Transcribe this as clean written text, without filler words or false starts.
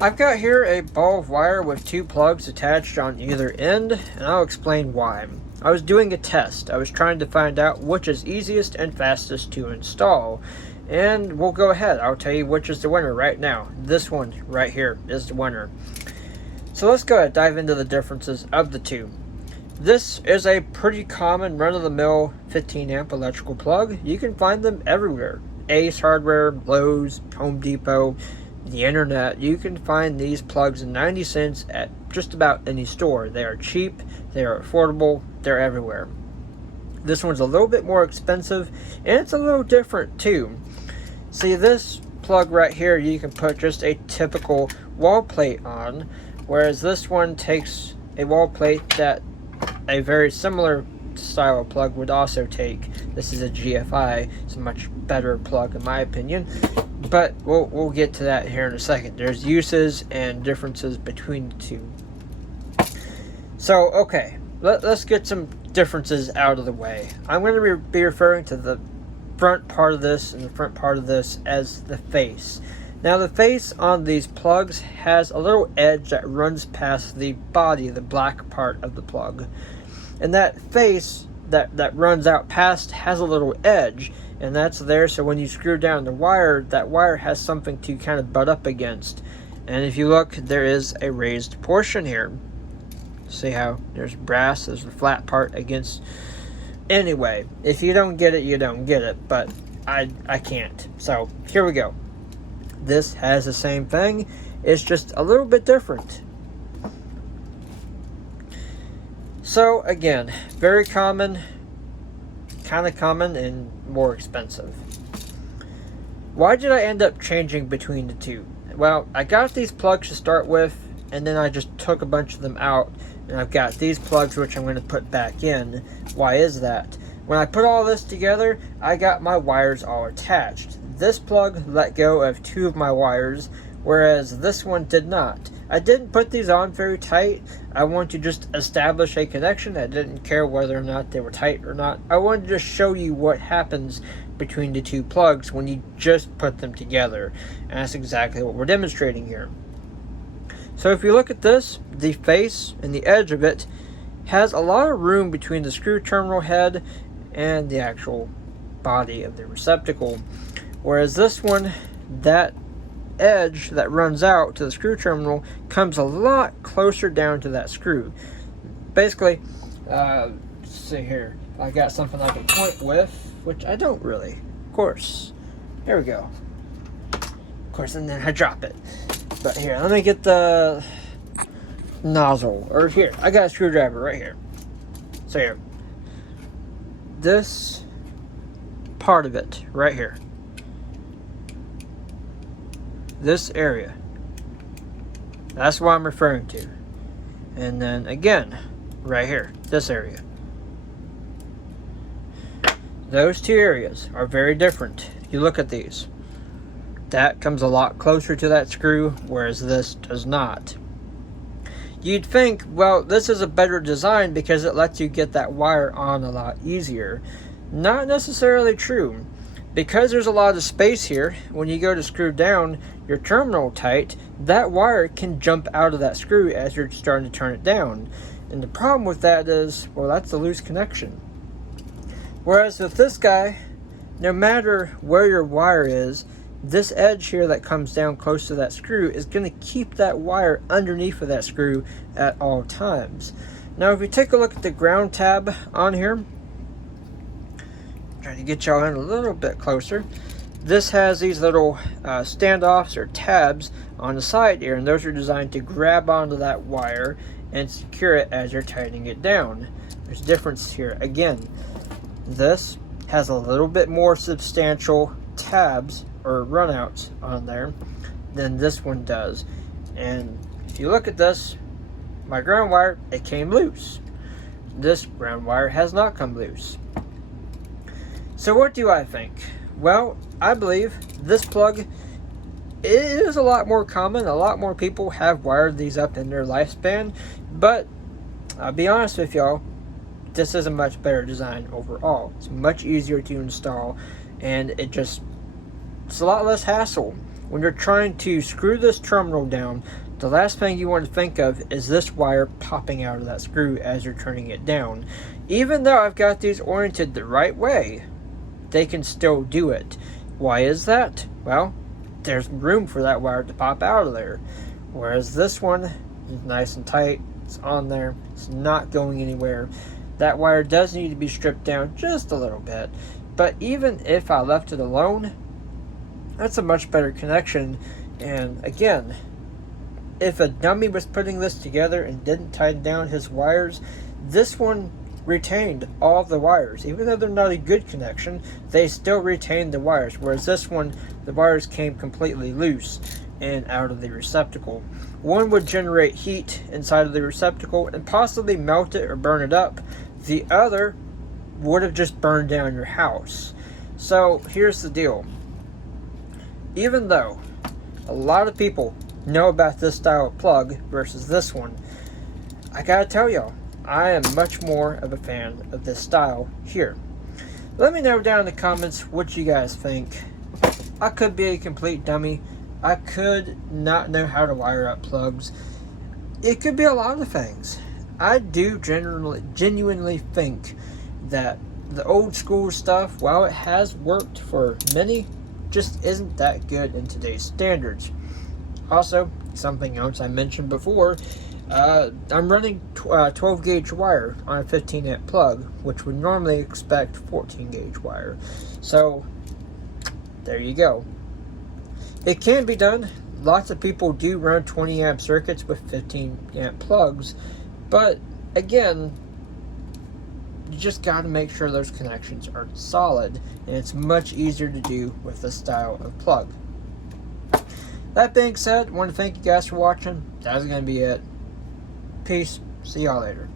I've got here a ball of wire with two plugs attached on either end, and I'll explain why. I was doing a test. I was trying to find out which is easiest and fastest to install. And we'll go ahead. I'll tell you which is the winner right now. This one right here is the winner. So let's go ahead and dive into the differences of the two. This is a pretty common run-of-the-mill 15 amp electrical plug. You can find them everywhere. Ace Hardware, Lowe's, Home Depot, the internet. You can find these plugs in 90 cents at just about any store. They are cheap, they are affordable, they're everywhere. This one's a little bit more expensive, and it's a little different too. See, this plug right here, you can put just a typical wall plate on, whereas this one takes a wall plate that a very similar style of plug would also take. This is a GFI. It's a much better plug in my opinion, but we'll get to that here in a second. There's uses and differences between the two. So okay, let's get some differences out of the way. I'm going to be referring to the front part of this and the front part of this as the face. Now the face on these plugs has a little edge that runs past the body, the black part of the plug. And that face that runs out past has a little edge, and that's there so when you screw down the wire, that wire has something to kind of butt up against. And if you look, there is a raised portion here. See how there's brass, there's the flat part against. Anyway, if you don't get it, you don't get it, but I can't. So here we go. This has the same thing, it's just a little bit different. So again, very common, kind of common, and more expensive. Why did I end up changing between the two? Well, I got these plugs to start with, and then I just took a bunch of them out, and I've got these plugs which I'm going to put back in. Why is that? When I put all this together, I got my wires all attached. This plug let go of two of my wires, whereas this one did not. I didn't put these on very tight. I wanted to just establish a connection. I didn't care whether or not they were tight or not. I wanted to just show you what happens between the two plugs when you just put them together. And that's exactly what we're demonstrating here. So if you look at this, the face and the edge of it has a lot of room between the screw terminal head and the actual body of the receptacle. Whereas this one, that edge that runs out to the screw terminal comes a lot closer down to that screw. Basically, let's see here. I got something I can point with, which I don't really. Of course. There we go. Of course, and then I drop it. But here, let me get the nozzle. Or here, I got a screwdriver right here. So here. This part of it, right here. This area. That's what I'm referring to. And then again, right here, this area. Those two areas are very different. You look at these. That comes a lot closer to that screw, whereas this does not. You'd think, well, this is a better design because it lets you get that wire on a lot easier. Not necessarily true. Because there's a lot of space here, when you go to screw down your terminal tight, that wire can jump out of that screw as you're starting to turn it down. And the problem with that is, well, that's a loose connection. Whereas with this guy, no matter where your wire is, this edge here that comes down close to that screw is going to keep that wire underneath of that screw at all times. Now if you take a look at the ground tab on here, trying to get y'all in a little bit closer. This has these little standoffs or tabs on the side here, and those are designed to grab onto that wire and secure it as you're tightening it down. There's a difference here. Again, this has a little bit more substantial tabs or runouts on there than this one does. And if you look at this, my ground wire, it came loose. This ground wire has not come loose. So what do I think? Well, I believe this plug is a lot more common. A lot more people have wired these up in their lifespan. But I'll be honest with y'all, this is a much better design overall. It's much easier to install, and it's a lot less hassle. when you're trying to screw this terminal down, the last thing you want to think of is this wire popping out of that screw as you're turning it down. Even though I've got these oriented the right way, they can still do it. Why is that? Well, there's room for that wire to pop out of there. Whereas this one is nice and tight. It's on there. It's not going anywhere. That wire does need to be stripped down just a little bit. But even if I left it alone, that's a much better connection. And again, if a dummy was putting this together and didn't tighten down his wires, this one retained all of the wires. Even though they're not a good connection, they still retained the wires. Whereas this one, the wires came completely loose and out of the receptacle. One would generate heat inside of the receptacle and possibly melt it or burn it up. The other would have just burned down your house. So here's the deal. Even though a lot of people know about this style of plug versus this one, I gotta tell y'all, I am much more of a fan of this style here. Let me know down in the comments what you guys think. I could be a complete dummy. I could not know how to wire up plugs. It could be a lot of things. I do genuinely think that the old school stuff, while it has worked for many, just isn't that good in today's standards. Also, something else I mentioned before, I'm running 12 gauge wire on a 15 amp plug, which would normally expect 14 gauge wire. So there you go. It can be done. Lots of people do run 20 amp circuits with 15 amp plugs, but again, you just got to make sure those connections are solid, and it's much easier to do with this style of plug. That being said, I want to thank you guys for watching. That's going to be it. Peace. See y'all later.